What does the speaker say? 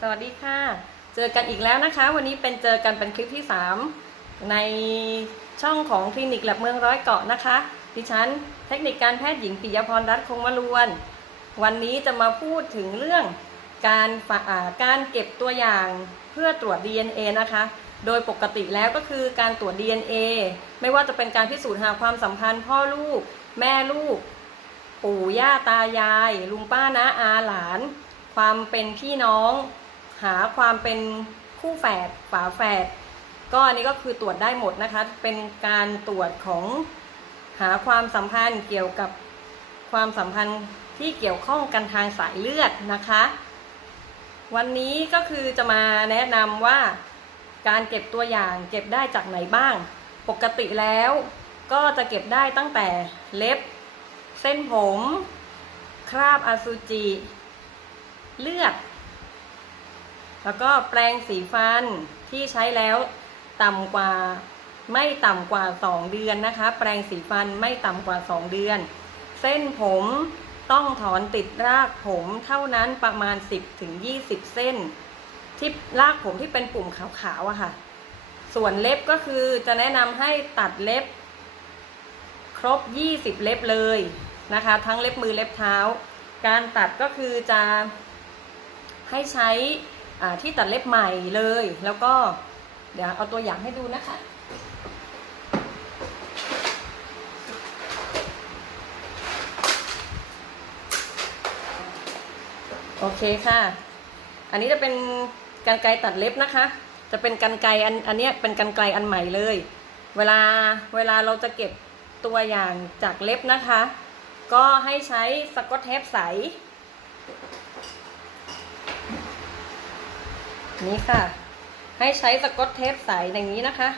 สวัสดีค่ะ เจอกันอีกแล้วนะคะ วันนี้เป็นเจอกันเป็นคลิปที่ 3 ในช่องของคลินิกแลบเมืองร้อยเกาะนะคะ ดิฉันเทคนิคการแพทย์หญิงปิยพรรัตน์คงวรวน วันนี้จะมาพูดถึงเรื่องการการเก็บตัวอย่างเพื่อตรวจ DNA นะคะ โดยปกติแล้วก็คือการตรวจ DNA ไม่ว่าจะเป็นการพิสูจน์หาความสัมพันธ์พ่อลูก แม่ลูก ปู่ย่าตายาย ลุงป้าน้าอาหลาน ความเป็นพี่น้อง หาความเป็นคู่แฝดฝาแฝดก็อันนี้ก็คือตรวจได้หมดนะคะ เป็นการตรวจของหาความสัมพันธ์เกี่ยวกับความสัมพันธ์ที่เกี่ยวข้องกันทางสายเลือดนะคะ วันนี้ก็คือจะมาแนะนำว่าการเก็บตัวอย่างเก็บได้จากไหนบ้าง ปกติแล้วก็จะเก็บได้ตั้งแต่เล็บ เส้นผม คราบอสุจิ เลือด แล้วก็แปรงสีฟันที่ใช้แล้วต่ำกว่าไม่ต่ำกว่า 2 เดือนนะคะ แปรงสีฟันไม่ต่ำกว่า 2 เดือน เส้นผมต้องถอนติดรากผมเท่านั้นประมาณ 10ถึง20 เส้น ที่รากผมที่เป็นปุ่มขาวๆอะค่ะ ส่วนเล็บก็คือจะแนะนำให้ตัดเล็บ ครบ 20 เล็บเลยนะคะ ทั้งเล็บมือเล็บเท้า การตัดก็คือจะให้ใช้ ที่ตัดเล็บใหม่เลย แล้วก็เดี๋ยวเอาตัวอย่างให้ดูนะคะโอเคค่ะ อันนี้จะเป็นกันไกรตัดเล็บนะคะ จะเป็นกันไกรอันอันนี้เป็นกันไกรอันใหม่เลย เวลาเวลาเราจะเก็บตัวอย่างจากเล็บนะคะ ก็ให้ใช้สกอตเทปใส นี่ค่ะ ให้ใช้สกอตเทปใสอย่างนี้นะคะ